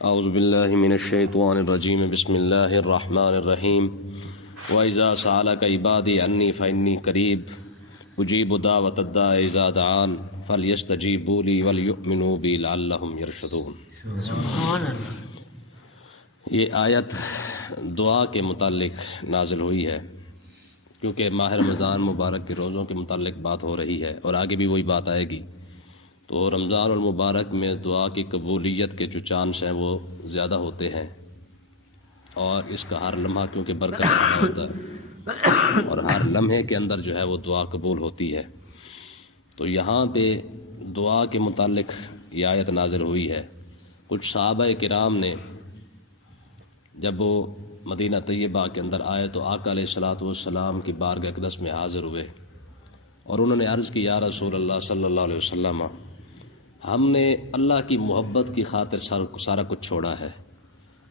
اعوذ باللہ من الشیطان الرجیم بسم اللہ الرحمن الرحیم وَإِذَا سَأَلَكَ عِبَادِي عَنِّي فَإِنِّي قَرِيبٌ أُجِيبُ دَعْوَةَ الدَّاعِ إِذَا دَعَانِ فَلْيَسْتَجِيبُوا لِي وَلْيُؤْمِنُوا بِي لَعَلَّهُمْ يَرْشُدُونَ۔ سبحان اللہ۔ یہ آیت دعا کے متعلق نازل ہوئی ہے کیونکہ ماہ رمضان مبارک کے روزوں کے متعلق بات ہو رہی ہے اور آگے بھی وہی بات آئے گی۔ تو رمضان المبارک میں دعا کی قبولیت کے جو چانس ہیں وہ زیادہ ہوتے ہیں، اور اس کا ہر لمحہ کیونکہ برکت والا ہوتا ہے اور ہر لمحے کے اندر جو ہے وہ دعا قبول ہوتی ہے۔ تو یہاں پہ دعا کے متعلق یہ آیت نازل ہوئی ہے۔ کچھ صحابہ کرام نے جب وہ مدینہ طیبہ کے اندر آئے تو آقا علیہ الصلوۃ والسلام کی بارگاہ اقدس میں حاضر ہوئے اور انہوں نے عرض کی، یا رسول اللہ صلی اللہ علیہ وسلم، ہم نے اللہ کی محبت کی خاطر سارا کچھ چھوڑا ہے،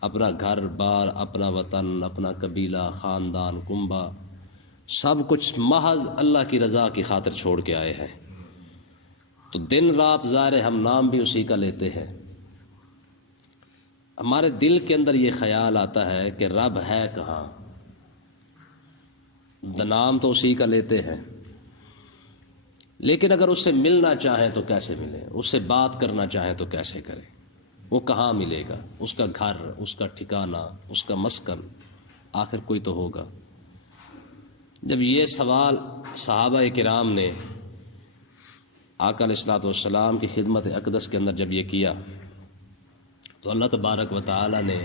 اپنا گھر بار، اپنا وطن، اپنا قبیلہ، خاندان، کنبہ، سب کچھ محض اللہ کی رضا کی خاطر چھوڑ کے آئے ہیں۔ تو دن رات ظاہر ہم نام بھی اسی کا لیتے ہیں، ہمارے دل کے اندر یہ خیال آتا ہے کہ رب ہے کہاں، نام تو اسی کا لیتے ہیں، لیکن اگر اس سے ملنا چاہیں تو کیسے ملیں، اس سے بات کرنا چاہیں تو کیسے کریں، وہ کہاں ملے گا، اس کا گھر، اس کا ٹھکانہ، اس کا مسکن، آخر کوئی تو ہوگا۔ جب یہ سوال صحابہ کرام نے آقا علیہ الصلوۃ والسلام کی خدمت اقدس کے اندر جب یہ کیا تو اللہ تبارک و تعالی نے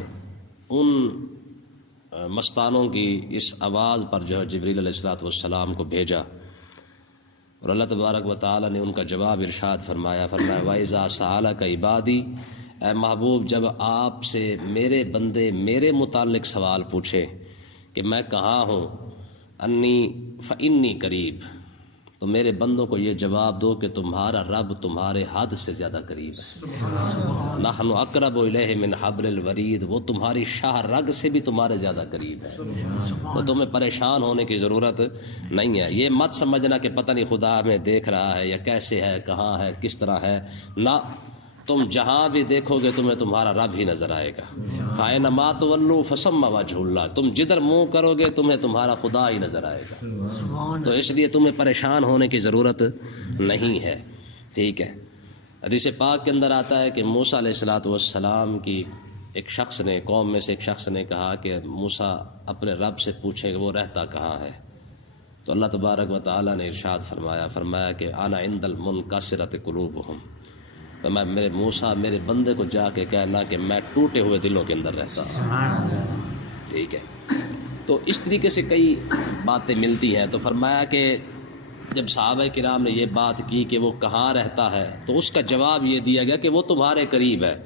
ان مستانوں کی اس آواز پر جو ہے جبریل علیہ الصلوۃ والسلام کو بھیجا، اور اللہ تبارک و تعالی نے ان کا جواب ارشاد فرمایا وَإِذَا سَأَلَكَ عِبَادِي، اے محبوب جب آپ سے میرے بندے میرے متعلق سوال پوچھیں کہ میں کہاں ہوں، انی فإنی قریب، تو میرے بندوں کو یہ جواب دو کہ تمہارا رب تمہارے حد سے زیادہ قریب ہے۔ نحن اقرب الیہ من حبل الورید، وہ تمہاری شاہ رگ سے بھی تمہارے زیادہ قریب ہے، تو تمہیں پریشان ہونے کی ضرورت نہیں ہے۔ یہ مت سمجھنا کہ پتہ نہیں خدا ہمیں دیکھ رہا ہے یا کیسے ہے، کہاں ہے، کس طرح ہے، نہ، تم جہاں بھی دیکھو گے تمہیں تمہارا رب ہی نظر آئے گا۔ فَأَيْنَمَا تُوَلُّوا فَثَمَّ وَجْهُ اللَّهِ، تم جدھر منہ کرو گے تمہیں تمہارا خدا ہی نظر آئے گا، تو اس لیے تمہیں پریشان ہونے کی ضرورت نہیں ہے۔ ٹھیک ہے، حدیث پاک کے اندر آتا ہے کہ موسیٰ علیہ الصلوۃ والسلام کی ایک شخص نے، قوم میں سے ایک شخص نے کہا کہ موسیٰ اپنے رب سے پوچھے کہ وہ رہتا کہاں ہے، تو اللہ تبارک و تعالی نے ارشاد فرمایا کہ انا عند المنکسرۃ قلوبہم، میں میرے موسیٰ میرے بندے کو جا کے کہنا کہ میں ٹوٹے ہوئے دلوں کے اندر رہتا ہوں۔ ٹھیک ہے، تو اس طریقے سے کئی باتیں ملتی ہیں۔ تو فرمایا کہ جب صحابہ کرام نے یہ بات کی کہ وہ کہاں رہتا ہے تو اس کا جواب یہ دیا گیا کہ وہ تمہارے قریب ہے،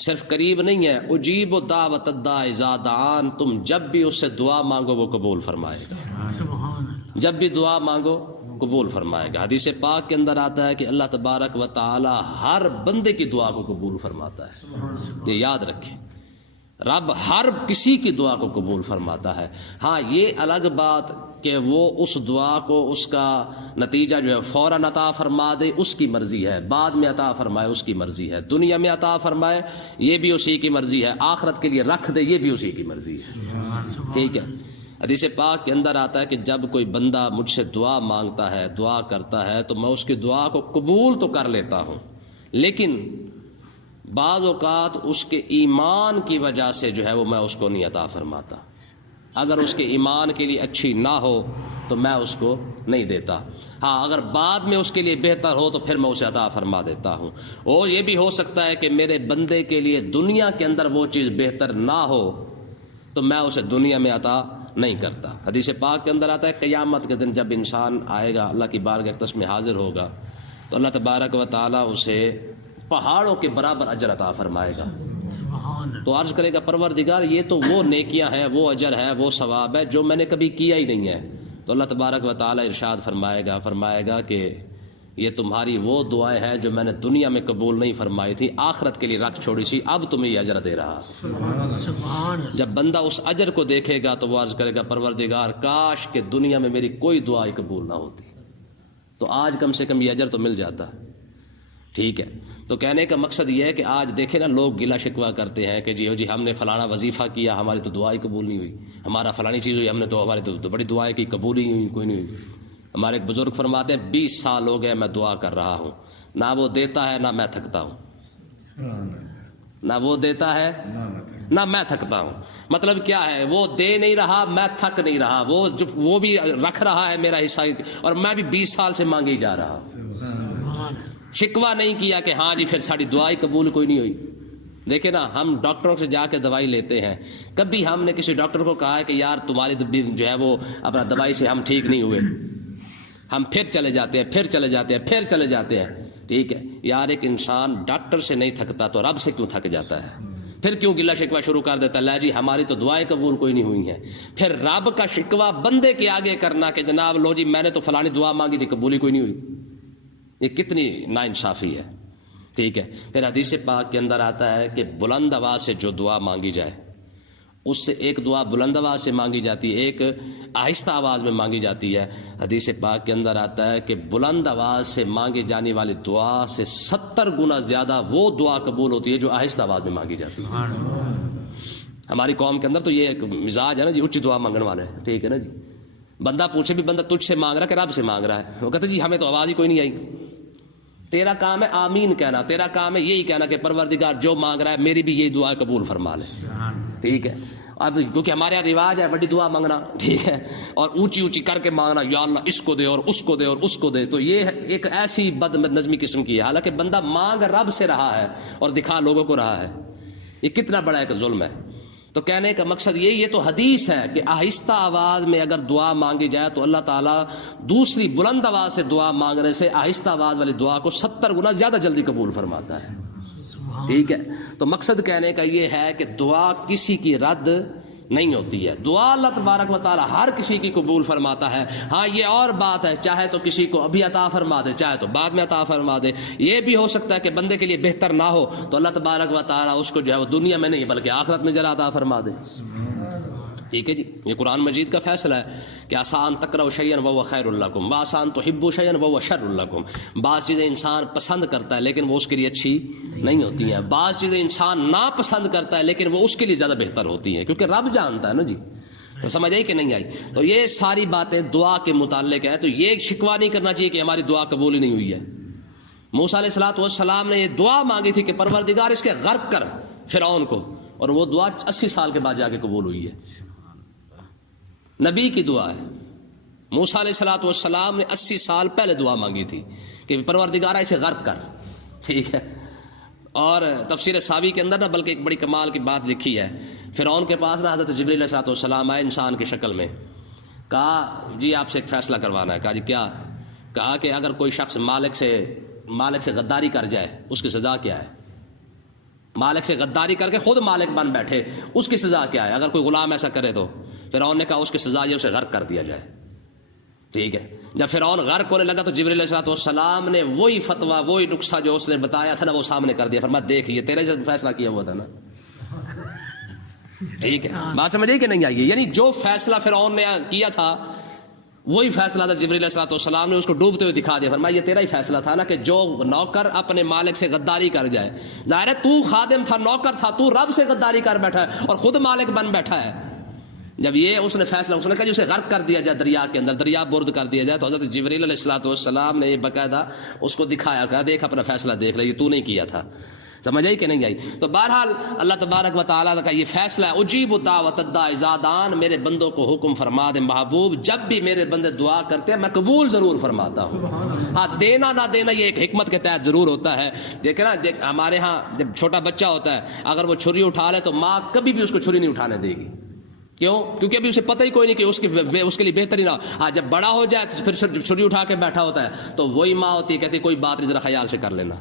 صرف قریب نہیں ہے، اجیب دعوت الداع اذا دعان، تم جب بھی اس سے دعا مانگو وہ قبول فرمائے گا، جب بھی دعا مانگو قبول فرمائے گا۔ حدیث پاک کے اندر آتا ہے کہ اللہ تبارک و تعالی ہر بندے کی دعا کو قبول فرماتا ہے، یہ یاد رکھیں، رب ہر کسی کی دعا کو قبول فرماتا ہے۔ ہاں یہ الگ بات کہ وہ اس دعا کو، اس کا نتیجہ جو ہے فوراً عطا فرما دے، اس کی مرضی ہے، بعد میں عطا فرمائے اس کی مرضی ہے، دنیا میں عطا فرمائے یہ بھی اسی کی مرضی ہے، آخرت کے لیے رکھ دے یہ بھی اسی کی مرضی ہے۔ ٹھیک ہے، حدیث پاک کے اندر آتا ہے کہ جب کوئی بندہ مجھ سے دعا مانگتا ہے، دعا کرتا ہے، تو میں اس کی دعا کو قبول تو کر لیتا ہوں، لیکن بعض اوقات اس کے ایمان کی وجہ سے جو ہے وہ میں اس کو نہیں عطا فرماتا، اگر اس کے ایمان کے لیے اچھی نہ ہو تو میں اس کو نہیں دیتا، ہاں اگر بعد میں اس کے لیے بہتر ہو تو پھر میں اسے عطا فرما دیتا ہوں۔ اور یہ بھی ہو سکتا ہے کہ میرے بندے کے لیے دنیا کے اندر وہ چیز بہتر نہ ہو تو میں اسے دنیا میں عطا نہیں کرتا۔ حدیث پاک کے اندر آتا ہے قیامت کے دن جب انسان آئے گا، اللہ کی بارگاہ اقدس میں حاضر ہوگا، تو اللہ تبارک و تعالیٰ اسے پہاڑوں کے برابر اجر عطا فرمائے گا، تو عرض کرے گا پروردگار یہ تو وہ نیکیاں ہیں، وہ اجر ہے، وہ ثواب ہے جو میں نے کبھی کیا ہی نہیں ہے، تو اللہ تبارک و تعالیٰ ارشاد فرمائے گا کہ یہ تمہاری وہ دعائیں ہیں جو میں نے دنیا میں قبول نہیں فرمائی تھی، آخرت کے لیے رکھ چھوڑی سی، اب تمہیں یہ اجر دے رہا۔ جب بندہ اس اجر کو دیکھے گا تو وہ عرض کرے گا پروردگار کاش کہ دنیا میں میری کوئی دعا قبول نہ ہوتی، تو آج کم سے کم یہ اجر تو مل جاتا۔ ٹھیک ہے، تو تو کہنے کا مقصد یہ ہے کہ آج دیکھیں نا لوگ گلا شکوہ کرتے ہیں کہ جی ہم نے فلانا وظیفہ کیا ہماری تو دعائیں قبول نہیں ہوئی، ہمارا فلانی چیز ہوئی ہم نے تو ہماری تو بڑی دعائیں کی قبول ہی ہوئی کوئی نہیں ہوئی۔ ہمارے ایک بزرگ فرماتے ہیں 20 سال ہو گئے میں دعا کر رہا ہوں، نہ وہ دیتا ہے نہ میں تھکتا ہوں، نہ وہ دیتا ہے نہ میں تھکتا ہوں۔ مطلب کیا ہے، وہ دے نہیں رہا میں تھک نہیں رہا، وہ بھی رکھ رہا ہے میرا حصہ اور میں بھی 20 سال سے مانگے جا رہا ہوں۔ شکوہ نہیں کیا کہ ہاں جی پھر ساری دعائیں قبول کوئی نہیں ہوئی۔ دیکھیں نا ہم ڈاکٹروں سے جا کے دوائی لیتے ہیں، کبھی ہم نے کسی ڈاکٹر کو کہا ہے کہ یار تمہاری جو ہے وہ اپنا دوائی سے ہم ٹھیک نہیں ہوئے، ہم پھر چلے جاتے ہیں پھر چلے جاتے ہیں پھر چلے جاتے ہیں۔ ٹھیک ہے یار، ایک انسان ڈاکٹر سے نہیں تھکتا تو رب سے کیوں تھک جاتا ہے؟ پھر کیوں گلا شکوہ شروع کر دیتا ہے، جی ہماری تو دعائیں قبول کوئی نہیں ہوئی ہیں۔ پھر رب کا شکوہ بندے کے آگے کرنا کہ جناب لو جی میں نے تو فلانی دعا مانگی تھی قبول ہی کوئی نہیں ہوئی، یہ کتنی ناانصافی ہے۔ ٹھیک ہے، پھر حدیث پاک کے اندر آتا ہے کہ بلند آواز سے جو دعا مانگی جائے، اس سے ایک دعا بلند آواز سے مانگی جاتی ہے، ایک آہستہ آواز میں مانگی جاتی ہے۔ حدیث پاک کے اندر آتا ہے کہ بلند آواز سے مانگی جانے والی دعا سے 70 گنا زیادہ وہ دعا قبول ہوتی ہے جو آہستہ آواز میں مانگی جاتی ہے۔ ہماری قوم کے اندر تو یہ ایک مزاج ہے نا جی، اونچی دعا مانگنے والے، ٹھیک ہے نا جی، بندہ پوچھے بھی بندہ تجھ سے مانگ رہا ہے کہ رب سے مانگ رہا ہے، وہ کہتے جی ہمیں تو آواز ہی کوئی نہیں آئی۔ تیرا کام ہے آمین کہنا، تیرا کام ہے یہی کہنا کہ پروردگار جو مانگ رہا ہے میری بھی یہی دعا قبول فرما لے۔ ٹھیک ہے، اب کیونکہ ہمارے یہاں رواج ہے بڑی دعا مانگنا، ٹھیک ہے، اور اونچی اونچی کر کے مانگنا، یا اللہ اس کو دے اور اس کو دے اور اس کو دے، تو یہ ایک ایسی بد نظمی قسم کی ہے۔ حالانکہ بندہ مانگ رب سے رہا ہے اور دکھا لوگوں کو رہا ہے، یہ کتنا بڑا ایک ظلم ہے۔ تو کہنے کا مقصد یہ تو حدیث ہے کہ آہستہ آواز میں اگر دعا مانگی جائے تو اللہ تعالیٰ دوسری بلند آواز سے دعا مانگنے سے آہستہ آواز والی دعا کو 70 گنا زیادہ جلدی قبول فرماتا ہے۔ ٹھیک ہے، تو مقصد کہنے کا یہ ہے کہ دعا کسی کی رد نہیں ہوتی ہے، دعا اللہ تبارک و تعالیٰ ہر کسی کی قبول فرماتا ہے۔ ہاں یہ اور بات ہے، چاہے تو کسی کو ابھی عطا فرما دے چاہے تو بعد میں عطا فرما دے، یہ بھی ہو سکتا ہے کہ بندے کے لیے بہتر نہ ہو تو اللہ تبارک و تعالیٰ اس کو جو ہے وہ دنیا میں نہیں بلکہ آخرت میں ذرا عطا فرما دے۔ ٹھیک ہے جی، یہ قرآن مجید کا فیصلہ ہے کہ آسان تکرہوا شیئا وہو خیر لکم وآسان تحبوا شیئا وہو شر لکم۔ بعض چیزیں انسان پسند کرتا ہے لیکن وہ اس کے لیے اچھی نہیں ہوتی ہیں، بعض چیزیں انسان ناپسند کرتا ہے لیکن وہ اس کے لیے زیادہ بہتر ہوتی ہیں، کیونکہ رب جانتا ہے نا جی۔ تو سمجھ آئی کہ نہیں آئی؟ تو یہ ساری باتیں دعا کے متعلق ہیں، تو یہ شکوہ نہیں کرنا چاہیے کہ ہماری دعا قبول ہی نہیں ہوئی ہے۔ موسیٰ علیہ السلام نے یہ دعا مانگی تھی کہ پروردگار اس کے غرق کر فرعون کو، اور وہ دعا 80 سال کے بعد جا کے قبول ہوئی ہے۔ نبی کی دعا ہے، موسیٰ علیہ السلام نے 80 سال پہلے دعا مانگی تھی کہ پروردگارہ اسے غرق کر، ٹھیک ہے۔ اور تفسیر ساوی کے اندر بلکہ ایک بڑی کمال کی بات لکھی ہے، فرعون کے پاس حضرت جبریل علیہ السلام آئے انسان کی شکل میں، کہا جی آپ سے ایک فیصلہ کروانا ہے۔ کہا جی کیا؟ کہا کہ اگر کوئی شخص مالک سے غداری کر جائے اس کی سزا کیا ہے؟ مالک سے غداری کر کے خود مالک بن بیٹھے اس کی سزا کیا ہے؟ اگر کوئی غلام ایسا کرے تو فرعون نے کہا اس کی سزا یہ اسے غرق کر دیا جائے۔ ٹھیک ہے، جب فرعون غرق ہونے لگا تو جبریل علیہ السلام نے وہی فتویٰ وہی نقصہ جو اس نے بتایا تھا نا وہ سامنے کر دیا، فرمایا دیکھ یہ تیرے سے فیصلہ کیا ہوا تھا نا۔ ٹھیک ہے، بات سمجھ آئی کہ نہیں آئی؟ یعنی جو فیصلہ فرعون نے کیا تھا وہی فیصلہ تھا جبریل علیہ السلام نے اس کو ڈوبتے ہوئے دکھا دیا، فرمایا یہ تیرا ہی فیصلہ تھا نا کہ جو نوکر اپنے مالک سے غداری کر جائے، ظاہر ہے تو خادم تھا نوکر تھا، تو رب سے غداری کر بیٹھا ہے اور خود مالک بن بیٹھا ہے۔ جب یہ اس نے فیصلہ اس نے کہا جی اسے غرق کر دیا جائے دریا کے اندر، دریا برد کر دیا جائے، تو حضرت جبریل علیہ السلام نے یہ باقاعدہ اس کو دکھایا، کہا دیکھ اپنا فیصلہ دیکھ لے، یہ تو نہیں کیا تھا۔ سمجھ آئی کہ نہیں آئی؟ تو بہرحال اللہ تبارک و تعالیٰ کا یہ فیصلہ ہے، اجیب دعوت الداعی اذا دعان، میرے بندوں کو حکم فرما دے محبوب، جب بھی میرے بندے دعا کرتے ہیں میں قبول ضرور فرماتا ہوں۔ ہاں دینا نہ دینا یہ ایک حکمت کے تحت ضرور ہوتا ہے۔ دیکھنا ہمارے ہاں جب چھوٹا بچہ ہوتا ہے اگر وہ چھری اٹھا لے تو ماں کبھی بھی اس کو چھری نہیں اٹھانے دے گی، کیوں؟ کیونکہ ابھی اسے پتہ ہی کوئی نہیں کہ اس کے لیے بہتری نہ ہو۔ ہاں جب بڑا ہو جائے تو پھر چھری اٹھا کے بیٹھا ہوتا ہے تو وہی ماں ہوتی ہے کہتی کوئی بات نہیں ذرا خیال سے کر لینا،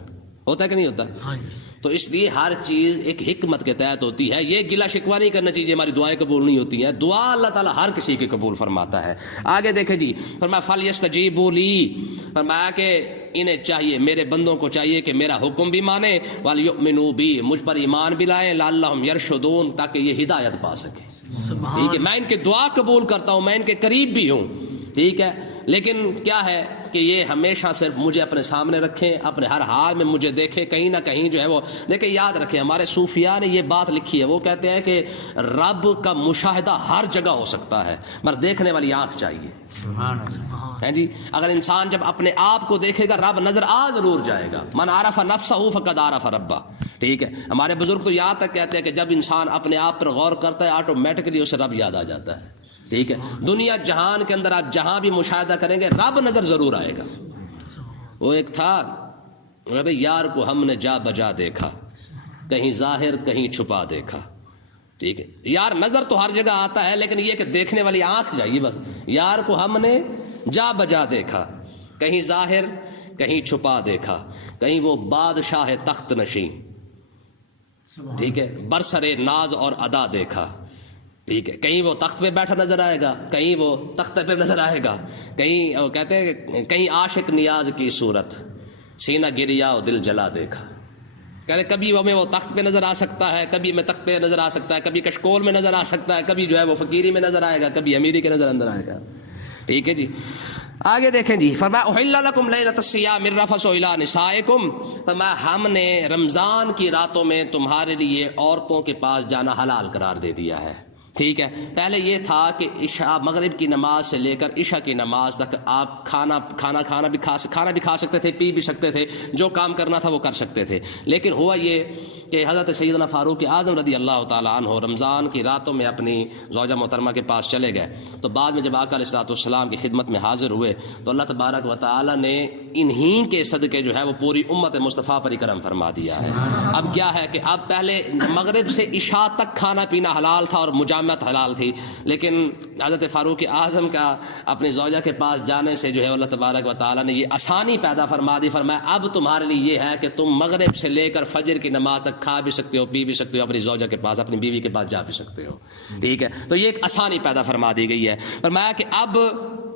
ہوتا ہے کہ نہیں ہوتا ہے؟ تو اس لیے ہر چیز ایک حکمت کے تحت ہوتی ہے، یہ گلا شکوہ نہیں کرنا چاہیے ہماری دعائیں قبول نہیں ہوتی ہیں، دعا اللہ تعالیٰ ہر کسی کی قبول فرماتا ہے۔ آگے دیکھیں جی، فرمایا فَلْيَسْتَجِيبُوا لِي، فرمایا کہ انہیں چاہیے میرے بندوں کو چاہیے کہ میرا حکم بھی مانے، وَلْيُؤْمِنُوا بِي، مجھ پر ایمان بھی لائیں، لَعَلَّهُمْ يَرْشُدُونَ، تاکہ یہ ہدایت پا سکیں۔ ٹھیک ہے، میں ان کے دعا قبول کرتا ہوں، میں ان کے قریب بھی ہوں، ٹھیک ہے، لیکن کیا ہے کہ یہ ہمیشہ صرف مجھے اپنے سامنے رکھیں، اپنے ہر حال میں مجھے دیکھیں، کہیں نہ کہیں جو ہے وہ دیکھیں. یاد رکھیں ہمارے صوفیاء نے یہ بات لکھی ہے، وہ کہتے ہیں کہ رب کا مشاہدہ ہر جگہ ہو سکتا ہے مگر دیکھنے والی آنکھ چاہیے. ہیں جی، اگر انسان جب اپنے آپ کو دیکھے گا رب نظر آ ضرور جائے گا. من عرف نفسہ فقد عرف ربہ. ٹھیک ہے، ہمارے بزرگ تو یہاں تک کہتے ہیں کہ جب انسان اپنے آپ پر غور کرتا ہے آٹومیٹکلی اسے رب یاد آ جاتا ہے. ٹھیک ہے، دنیا جہان کے اندر آپ جہاں بھی مشاہدہ کریں گے رب نظر ضرور آئے گا. وہ ایک تھا کہتے یار کو ہم نے جا بجا دیکھا، کہیں ظاہر کہیں چھپا دیکھا. ٹھیک ہے، یار نظر تو ہر جگہ آتا ہے لیکن یہ کہ دیکھنے والی آنکھ چاہیے. بس یار کو ہم نے جا بجا دیکھا، کہیں ظاہر کہیں چھپا دیکھا، کہیں وہ بادشاہ تخت نشین. ٹھیک ہے، برسرے ناز اور ادا دیکھا. ٹھیک ہے، کہیں وہ تخت پہ بیٹھا نظر آئے گا، کہیں وہ تخت پہ نظر آئے گا، کہیں وہ کہتے ہیں کہیں عاشق نیاز کی صورت، سینہ گریا و دل جلا دیکھا. کہہ کبھی ہمیں وہ تخت پہ نظر آ سکتا ہے، کبھی ہمیں تخت پہ نظر آ سکتا ہے، کبھی کشکول میں نظر آ سکتا ہے، کبھی جو ہے وہ فقیری میں نظر آئے گا، کبھی امیری کے نظر اندر آئے گا. ٹھیک ہے جی، آگے دیکھیں جی. فرمایا احل لکم لیلۃ الصیام الرفث الی نسائکم. فرمایا ہم نے رمضان کی راتوں میں تمہارے لیے عورتوں کے پاس جانا حلال قرار دے دیا ہے. ٹھیک ہے، پہلے یہ تھا کہ عشاء مغرب کی نماز سے لے کر عشاء کی نماز تک آپ کھانا بھی کھا سکتے تھے، پی بھی سکتے تھے، جو کام کرنا تھا وہ کر سکتے تھے. لیکن ہوا یہ کہ حضرت سیدنا فاروق اعظم رضی اللہ تعالیٰ عنہ رمضان کی راتوں میں اپنی زوجہ محترمہ کے پاس چلے گئے. تو بعد میں جب آقا علیہ الصلوۃ والسلام کی خدمت میں حاضر ہوئے تو اللہ تبارک و تعالیٰ نے انہی کے صدقے جو ہے وہ پوری امت مصطفیٰ پر کرم فرما دیا ہے. اب کیا ہے کہ اب پہلے مغرب سے عشاء تک کھانا پینا حلال تھا اور مجامعت حلال تھی، لیکن حضرت فاروق اعظم کا اپنی زوجہ کے پاس جانے سے جو ہے اللہ تبارک و تعالیٰ نے یہ آسانی پیدا فرما دی. فرمایا اب تمہارے لیے یہ ہے کہ تم مغرب سے لے کر فجر کی نماز تک کھا بھی سکتے ہو، پی بھی سکتے ہو، اپنی زوجہ کے پاس اپنی بیوی کے پاس جا بھی سکتے ہو. ٹھیک ہے، تو یہ ایک آسانی پیدا فرما دی گئی ہے. فرمایا کہ اب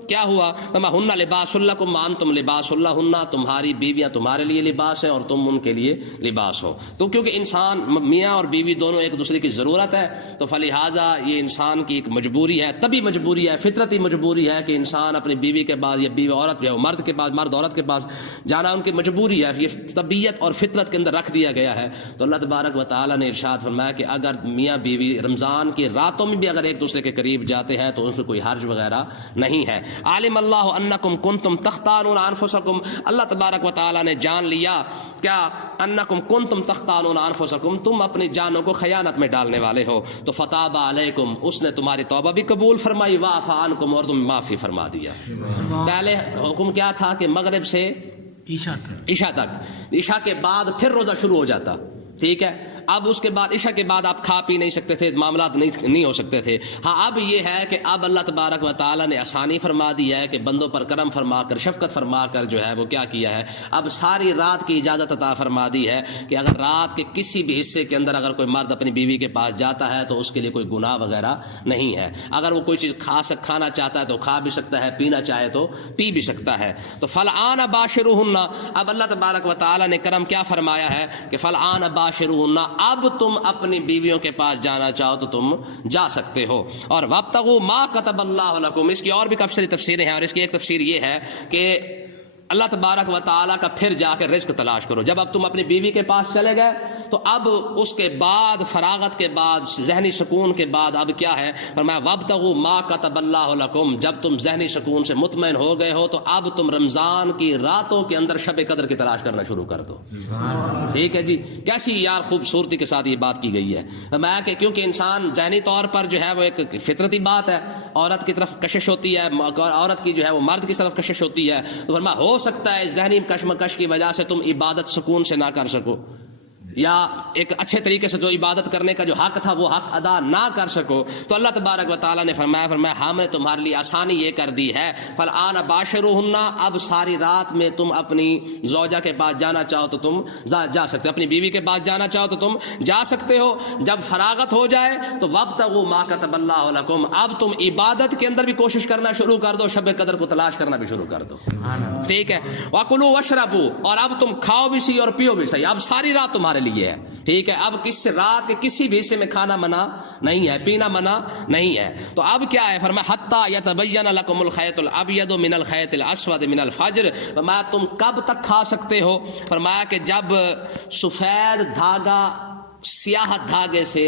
کیا ہوا، ہن لباس لکم وانتم لباس لہن، تمہاری بیویاں تمہارے لیے لباس ہیں اور تم ان کے لیے لباس ہو. تو کیونکہ انسان میاں اور بیوی دونوں ایک دوسرے کی ضرورت ہے، تو فلہٰذا یہ انسان کی ایک مجبوری ہے، طبی مجبوری ہے، فطرتی مجبوری ہے کہ انسان اپنی بیوی کے پاس یا بیوی عورت جو ہے مرد کے پاس، مرد عورت کے پاس جانا ان کی مجبوری ہے. یہ طبیعت اور فطرت کے اندر رکھ دیا گیا ہے. تو اللہ تبارک و تعالیٰ نے ارشاد فرمایا کہ اگر میاں بیوی رمضان کی راتوں میں بھی اگر ایک دوسرے کے قریب جاتے ہیں تو اس میں کوئی حرج وغیرہ نہیں ہے. عالم اللہ انکم کنتم تختانون انفسکم، اللہ تبارک و تعالیٰ نے جان لیا کیا، انکم کنتم تختانون انفسکم، تم اپنی جانوں کو خیانت میں ڈالنے والے ہو. تو فتاب علیکم، اس نے تمہاری توبہ بھی قبول فرمائی، وعفا عنکم، اور تم معافی فرما دیا. پہلے حکم کیا تھا کہ مغرب سے عشاء تک، عشاء کے بعد پھر روزہ شروع ہو جاتا. ٹھیک ہے، اب اس کے بعد عشاء کے بعد آپ کھا پی نہیں سکتے تھے، معاملات نہیں ہو سکتے تھے. ہاں اب یہ ہے کہ اب اللہ تبارک و تعالیٰ نے آسانی فرما دی ہے کہ بندوں پر کرم فرما کر، شفقت فرما کر جو ہے وہ کیا کیا ہے، اب ساری رات کی اجازت عطا فرما دی ہے کہ اگر رات کے کسی بھی حصے کے اندر اگر کوئی مرد اپنی بیوی کے پاس جاتا ہے تو اس کے لیے کوئی گناہ وغیرہ نہیں ہے. اگر وہ کوئی چیز کھانا چاہتا ہے تو کھا بھی سکتا ہے، پینا چاہے تو پی بھی سکتا ہے. تو فالآن باشروہن، اب اللہ تبارک و تعالیٰ نے کرم کیا فرمایا ہے کہ فالآن باشروہن، اب تم اپنی بیویوں کے پاس جانا چاہو تو تم جا سکتے ہو. اور وابتغوا ما کتب اللہ لکم، اس کی اور بھی کافی ساری تفسیریں ہیں، اور اس کی ایک تفسیر یہ ہے کہ اللہ تبارک و تعالیٰ کا پھر جا کے رزق تلاش کرو. جب اب تم اپنی بیوی کے پاس چلے گئے تو اب اس کے بعد فراغت کے بعد، ذہنی سکون کے بعد اب کیا ہے، فرمایا وابتغوا ما کتب اللہ لکم، جب تم ذہنی سکون سے مطمئن ہو گئے ہو تو اب تم رمضان کی راتوں کے اندر شب قدر کی تلاش کرنا شروع کر دو. ٹھیک ہے جی، کیسی یار خوبصورتی کے ساتھ یہ بات کی گئی ہے. فرمایا کہ کیونکہ انسان ذہنی طور پر جو ہے وہ ایک فطرتی بات ہے، عورت کی طرف کشش ہوتی ہے، عورت کی جو ہے وہ مرد کی طرف کشش ہوتی ہے. تو فرمایا ہو سکتا ہے ذہنی کشمکش کی وجہ سے تم عبادت سکون سے نہ کر سکو، یا ایک اچھے طریقے سے جو عبادت کرنے کا جو حق تھا وہ حق ادا نہ کر سکو. تو اللہ تبارک و تعالیٰ نے فرمایا ہم نے تمہارے لیے آسانی یہ کر دی ہے، فالآن باشروہن، اب ساری رات میں تم اپنی زوجہ کے پاس جانا چاہو تو تم جا سکتے ہو، اپنی بیوی کے پاس جانا چاہو تو تم جا سکتے ہو. جب فراغت ہو جائے تو وابتغوا ما کتب اللہ لکم، اب تم عبادت کے اندر بھی کوشش کرنا شروع کر دو، شب قدر کو تلاش کرنا بھی شروع کر دو. ٹھیک ہے، وَكُلُوا وَاشْرَبُوا، اور اب تم کھاؤ بھی صحیح اور پیو بھی صحیح، اب ساری رات تمہارے لیے ہے، ٹھیک ہے. اب رات کے کسی بھی حصے میں کھانا منع نہیں ہے، پینا منع نہیں ہے. تو اب کیا ہے، فرمایا حتی یتبین لکم الخیط الابید من الخیط الاسود من الفجر. فرمایا تم کب تک کھا سکتے ہو؟ فرمایا کہ جب سفید دھاگا سیاہ دھاگے سے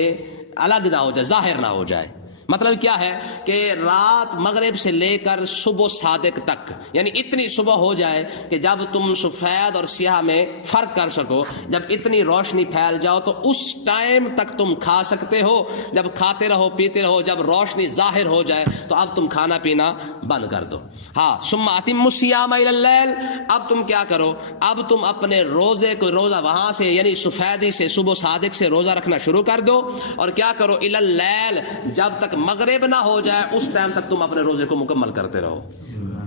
الگ نہ ہو جائے، ظاہر نہ ہو جائے. مطلب کیا ہے کہ رات مغرب سے لے کر صبح صادق تک، یعنی اتنی صبح ہو جائے کہ جب تم سفید اور سیاہ میں فرق کر سکو، جب اتنی روشنی پھیل جاؤ تو اس ٹائم تک تم کھا سکتے ہو. جب کھاتے رہو پیتے رہو، جب روشنی ظاہر ہو جائے تو اب تم کھانا پینا بند کر دو. ہاں ثم اتموا الصیام الی اللیل. اب تم کیا کرو، اب تم اپنے روزے کو روزہ وہاں سے یعنی سفیدی سے صبح صادق سے روزہ رکھنا شروع کر دو، اور کیا کرو الی اللیل، جب تک مغرب نہ ہو جائے اس ٹائم تک تم اپنے روزے کو مکمل کرتے رہو.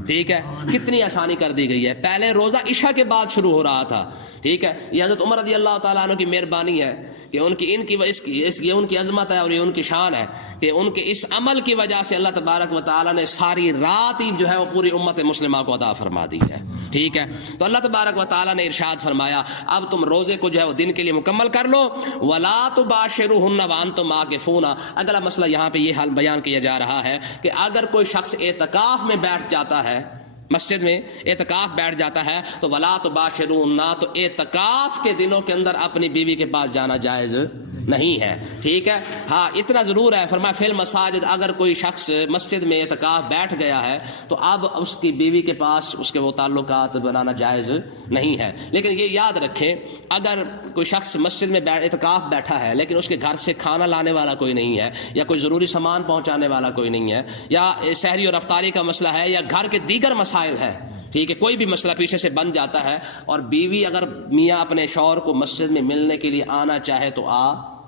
ٹھیک ہے، کتنی آسانی کر دی گئی ہے. پہلے روزہ عشاء کے بعد شروع ہو رہا تھا. ٹھیک ہے، یہ حضرت عمر رضی اللہ تعالیٰ عنہ کی مہربانی ہے کہ یہ ان کی عظمت ہے اور یہ ان کی شان ہے کہ ان کے اس عمل کی وجہ سے اللہ تبارک و تعالیٰ نے ساری رات ہی جو ہے وہ پوری امت مسلمہ کو عطا فرما دی ہے. ٹھیک ہے، تو اللہ تبارک و تعالیٰ نے ارشاد فرمایا اب تم روزے کو جو ہے وہ دن کے لیے مکمل کر لو. وَلَا تُبَاشِرُوهُنَّ وَأَنْتُمْ عَاكِفُونَ. اگلا مسئلہ یہاں پہ یہ حال بیان کیا جا رہا ہے کہ اگر کوئی شخص اعتکاف میں بیٹھ جاتا ہے، مسجد میں اعتکاف بیٹھ جاتا ہے، تو وَلَا تُبَاشِرُوهُنَّ، تو اعتکاف کے دنوں کے اندر اپنی بیوی کے پاس جانا جائز نہیں ہے. ٹھیک ہے، ہاں اتنا ضرور ہے، فرمایا فی المساجد، اگر کوئی شخص مسجد میں اعتکاف بیٹھ گیا ہے تو اب اس کی بیوی کے پاس اس کے وہ تعلقات بنانا جائز نہیں ہے. لیکن یہ یاد رکھیں، اگر کوئی شخص مسجد میں اعتکاف بیٹھا ہے لیکن اس کے گھر سے کھانا لانے والا کوئی نہیں ہے، یا کوئی ضروری سامان پہنچانے والا کوئی نہیں ہے، یا سحری اور افطاری کا مسئلہ ہے، یا گھر کے دیگر مسائل ہے، ٹھیک ہے، کوئی بھی مسئلہ پیچھے سے بن جاتا ہے، اور بیوی اگر میاں اپنے شوہر کو مسجد میں ملنے کے لیے آنا چاہے تو آ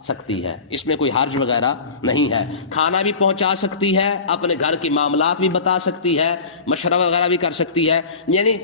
سکتی ہے، اس میں کوئی حرج وغیرہ نہیں ہے. کھانا بھی پہنچا سکتی ہے، اپنے گھر کے معاملات بھی بتا سکتی ہے، مشورہ وغیرہ بھی کر سکتی ہے، یعنی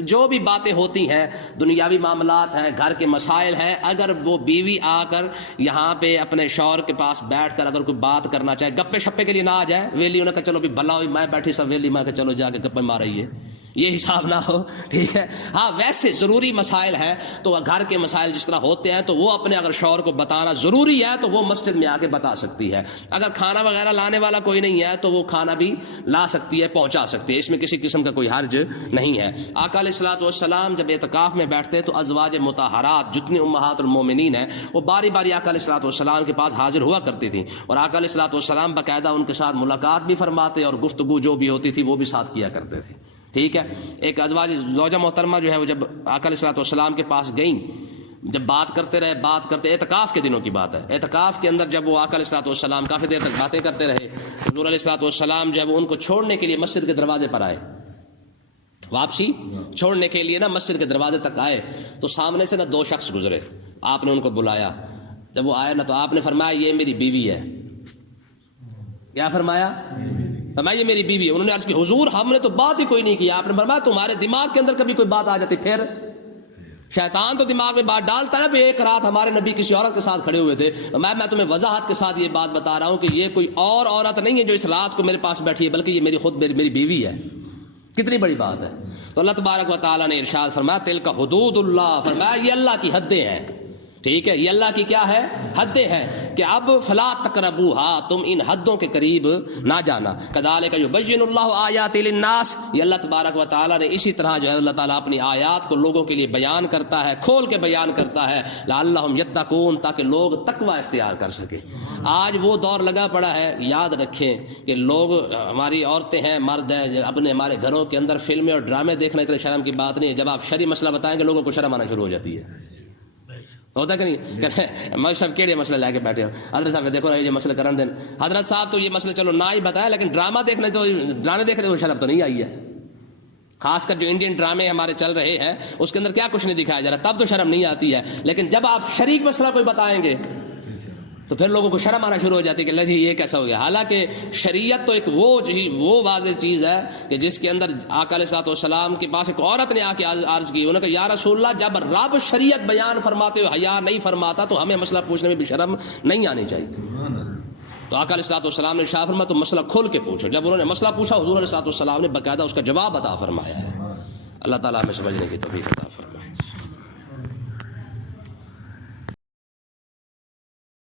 جو بھی باتیں ہوتی ہیں، دنیاوی معاملات ہیں، گھر کے مسائل ہیں، اگر وہ بیوی آ کر یہاں پہ اپنے شوہر کے پاس بیٹھ کر اگر کوئی بات کرنا چاہے، گپے شپے کے لیے نہ آ جائے، ویلی انہوں نے کہا چلو بھی بھلا ہوئی میں بیٹھی سب ویلی میں کہ چلو جا کے گپے مارائیے، یہ حساب نہ ہو. ٹھیک ہے، ہاں ویسے ضروری مسائل ہیں تو گھر کے مسائل جس طرح ہوتے ہیں تو وہ اپنے اگر شوہر کو بتانا ضروری ہے تو وہ مسجد میں آ کے بتا سکتی ہے. اگر کھانا وغیرہ لانے والا کوئی نہیں ہے تو وہ کھانا بھی لا سکتی ہے، پہنچا سکتی ہے، اس میں کسی قسم کا کوئی حرج نہیں ہے. آقا علیہ الصلوۃ والسلام جب اعتکاف میں بیٹھتے تو ازواج مطہرات جتنی امہات المومنین ہیں وہ باری باری آقا علیہ الصلوۃ والسلام کے پاس حاضر ہوا کرتی تھیں، اور آقا علیہ الصلوۃ والسلام باقاعدہ ان کے ساتھ ملاقات بھی فرماتے اور گفتگو جو بھی ہوتی تھی وہ بھی ساتھ کیا کرتے تھے. ٹھیک ہے، ایک زوجہ محترمہ جو ہے وہ جب آقا علیہ الصلوۃ والسلام کے پاس گئیں، جب بات کرتے رہے، اعتکاف کے دنوں کی بات ہے، اعتکاف کے اندر جب وہ آقا علیہ الصلوۃ والسلام کافی دیر تک باتیں کرتے رہے، حضور علیہ الصلوۃ والسلام جب ان کو چھوڑنے کے لیے مسجد کے دروازے پر آئے، واپسی چھوڑنے کے لیے نا مسجد کے دروازے تک آئے تو سامنے سے نا دو شخص گزرے. آپ نے ان کو بلایا، جب وہ آئے نا تو آپ نے فرمایا یہ میری بیوی ہے. کیا فرمایا؟ یہ میری بیوی ہے. انہوں نے عرض کی حضور ہم نے تو بات ہی کوئی نہیں کی. آپ نے فرمایا تمہارے دماغ کے اندر کبھی کوئی بات آ جاتی؟ پھر شیطان تو دماغ میں بات ڈالتا ہے. ایک رات ہمارے نبی کسی عورت کے ساتھ کھڑے ہوئے تھے، میں تمہیں وضاحت کے ساتھ یہ بات بتا رہا ہوں کہ یہ کوئی اور عورت نہیں ہے جو اس رات کو میرے پاس بیٹھی ہے، بلکہ یہ میری بیوی ہے. کتنی بڑی بات ہے. تو اللہ تبارک و تعالیٰ نے ارشاد فرمایا تلک حدود اللہ، فرمایا یہ اللہ کی حدیں ہیں. ٹھیک ہے، یہ اللہ کی کیا ہے؟ حدیں ہیں کہ اب فلا تقربوها، تم ان حدوں کے قریب نہ جانا. کذالک یبین اللہ آیات للناس، یہ اللہ تبارک و تعالیٰ نے اسی طرح جو ہے اللہ تعالیٰ اپنی آیات کو لوگوں کے لیے بیان کرتا ہے، کھول کے بیان کرتا ہے، لعلہم یتقون، تاکہ لوگ تقوی اختیار کر سکیں. آج وہ دور لگا پڑا ہے، یاد رکھیں کہ لوگ، ہماری عورتیں ہیں، مرد ہیں، اپنے ہمارے گھروں کے اندر فلمیں اور ڈرامے دیکھنا اتنے شرم کی بات نہیں ہے. جب آپ شرعی مسئلہ بتائیں گے لوگوں کو شرم آنا شروع ہو جاتی ہے. ہوتا کہ نہیں؟ میں سب کیڑے مسئلہ لے کے بیٹھے ہوں، حضرت صاحب دیکھو نا یہ مسئلہ کرن دین. حضرت صاحب تو یہ مسئلہ چلو نہ ہی بتایا، لیکن ڈرامہ دیکھنے تو شرم تو نہیں آئی ہے. خاص کر جو انڈین ڈرامے ہمارے چل رہے ہیں اس کے اندر کیا کچھ نہیں دکھایا جا رہا، تب تو شرم نہیں آتی ہے. لیکن جب آپ شریک مسئلہ کوئی بتائیں گے تو پھر لوگوں کو شرم آنا شروع ہو جاتی ہے کہ جی یہ کیسا ہو گیا. حالانکہ شریعت تو ایک وہ واضح چیز ہے کہ جس کے اندر آقا علیہ الصلوۃ والسلام کے پاس ایک عورت نے آ کے عرض کی، انہوں نے کہا یا رسول اللہ جب رب شریعت بیان فرماتے ہو حیا نہیں فرماتا تو ہمیں مسئلہ پوچھنے میں بھی شرم نہیں آنی چاہیے. تو آقا علیہ الصلوۃ والسلام نے ارشاد فرمایا تو مسئلہ کھول کے پوچھو. جب انہوں نے مسئلہ پوچھا حضور علیہ الصلوۃ والسلام نے باقاعدہ اس کا جواب عطا فرمایا ہے. اللہ تعالیٰ ہمیں سمجھنے کی توفیق عطا فرمائے.